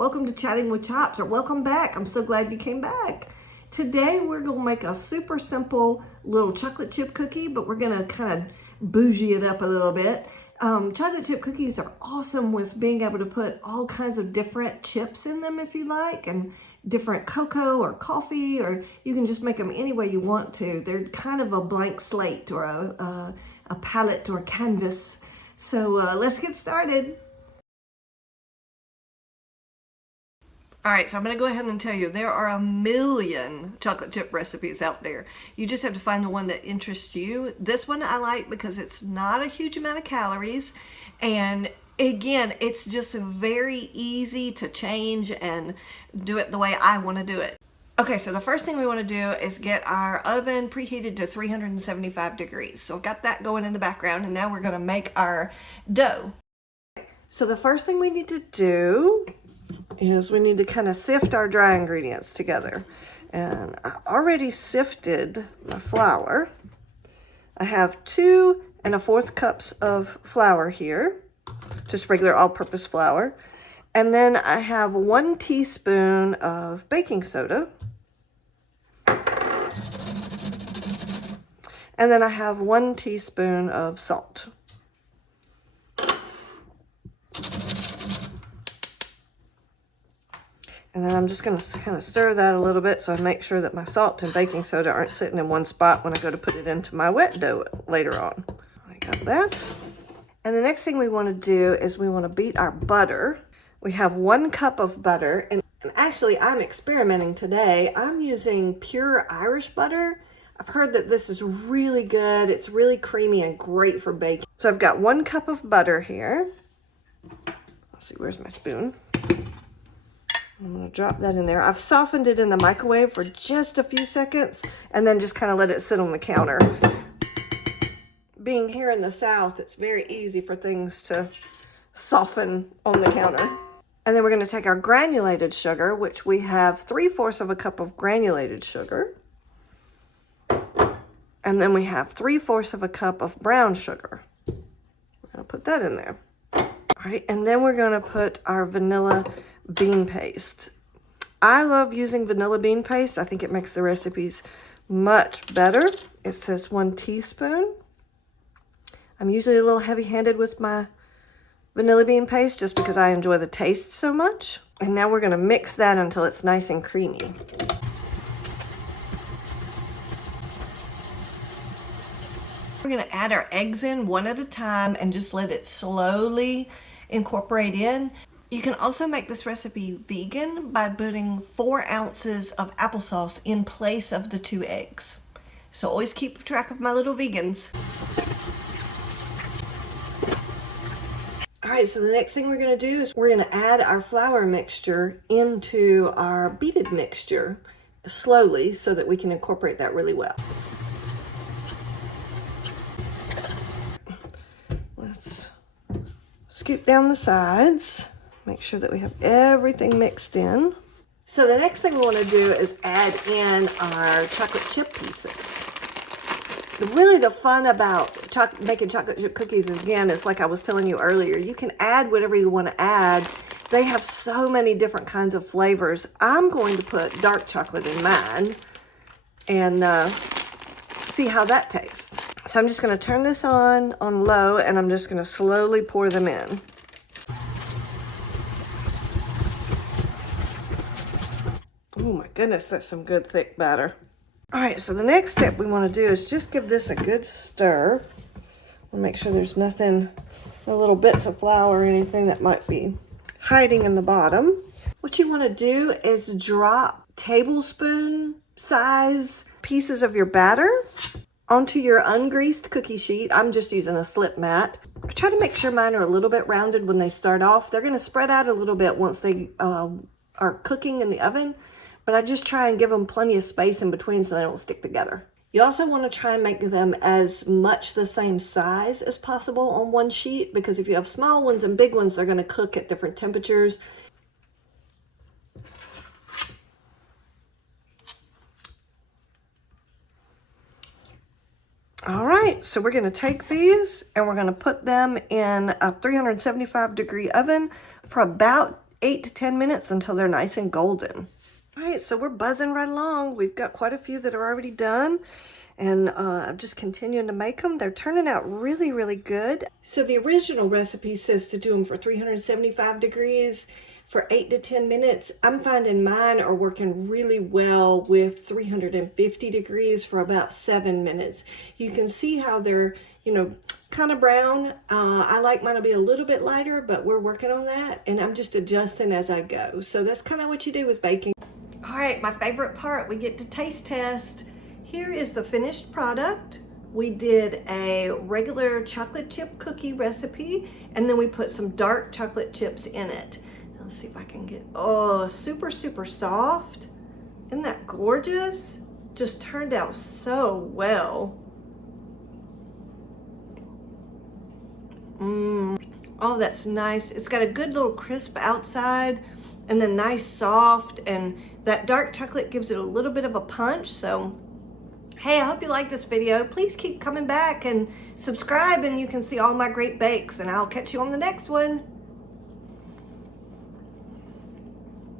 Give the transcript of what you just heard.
Welcome to Chatting with Chops, or welcome back. I'm so glad you came back. Today we're gonna make a super simple little chocolate chip cookie, but we're gonna kind of bougie it up a little bit. Chocolate chip cookies are awesome with being able to put all kinds of different chips in them if you like, and different cocoa or coffee, or you can just make them any way you want to. They're kind of a blank slate or a palette or canvas. So let's get started. All right, so I'm going to go ahead and tell you there are a million chocolate chip recipes out there. You just have to find the one that interests you. This one I like because it's not a huge amount of calories, and again, it's just very easy to change and do it the way I want to do it. Okay, so the first thing we want to do is get our oven preheated to 375 degrees. So I've got that going in the background, and now we're going to make our dough. So the first thing we need to do is we need to kind of sift our dry ingredients together. And I already sifted my flour. I have 2 1/4 cups of flour here, just regular all-purpose flour. And then I have 1 teaspoon of baking soda. And then I have 1 teaspoon of salt. And then I'm just going to kind of stir that a little bit so I make sure that my salt and baking soda aren't sitting in one spot when I go to put it into my wet dough later on. I got that. And the next thing we want to do is we want to beat our butter. We have 1 cup of butter, and actually I'm experimenting today. I'm using pure Irish butter. I've heard that this is really good. It's really creamy and great for baking. So I've got 1 cup of butter here. Let's see, where's my spoon? I'm going to drop that in there. I've softened it in the microwave for just a few seconds and then just kind of let it sit on the counter. Being here in the South, it's very easy for things to soften on the counter. And then we're going to take our granulated sugar, which we have 3/4 of a cup of granulated sugar. And then we have 3/4 of a cup of brown sugar. We're going to put that in there. All right, and then we're going to put our vanilla bean paste. I love using vanilla bean paste. I think it makes the recipes much better. It says 1 teaspoon. I'm usually a little heavy-handed with my vanilla bean paste just because I enjoy the taste so much. And now we're going to mix that until it's nice and creamy. We're going to add our eggs in one at a time and just let it slowly incorporate in. You can also make this recipe vegan by putting 4 ounces of applesauce in place of the 2 eggs. So always keep track of my little vegans. All right, so the next thing we're going to do is we're going to add our flour mixture into our beaded mixture slowly so that we can incorporate that really well. Let's scoop down the sides. Make sure that we have everything mixed in. So the next thing we want to do is add in our chocolate chip pieces. Really the fun about making chocolate chip cookies, again, is like I was telling you earlier, you can add whatever you want to add. They have so many different kinds of flavors. I'm going to put dark chocolate in mine and see how that tastes. So I'm just going to turn this on low, and I'm just going to slowly pour them in. Oh my goodness, that's some good thick batter. All right, so the next step we want to do is just give this a good stir. We'll make sure there's nothing, no little bits of flour or anything that might be hiding in the bottom. What you want to do is drop tablespoon size pieces of your batter onto your ungreased cookie sheet. I'm just using a slip mat. I try to make sure mine are a little bit rounded when they start off. They're going to spread out a little bit once they are cooking in the oven. But I just try and give them plenty of space in between so they don't stick together. You also want to try and make them as much the same size as possible on one sheet, because if you have small ones and big ones, they're going to cook at different temperatures. All right, so we're going to take these and we're going to put them in a 375 degree oven for about 8 to 10 minutes until they're nice and golden. All right, so we're buzzing right along. We've got quite a few that are already done, and I'm just continuing to make them. They're turning out really, really good. So the original recipe says to do them for 375 degrees for 8 to 10 minutes. I'm finding mine are working really well with 350 degrees for about 7 minutes. You can see how they're, kind of brown. I like mine to be a little bit lighter, but we're working on that, and I'm just adjusting as I go. So that's kind of what you do with baking. All right, my favorite part, we get to taste test. Here is the finished product. We did a regular chocolate chip cookie recipe, and then we put some dark chocolate chips in it. Let's see if I can get, oh, super, super soft. Isn't that gorgeous? Just turned out so well. Oh, that's nice. It's got a good little crisp outside and then nice soft, and that dark chocolate gives it a little bit of a punch. So, hey, I hope you like this video. Please keep coming back and subscribe, and you can see all my great bakes, and I'll catch you on the next one.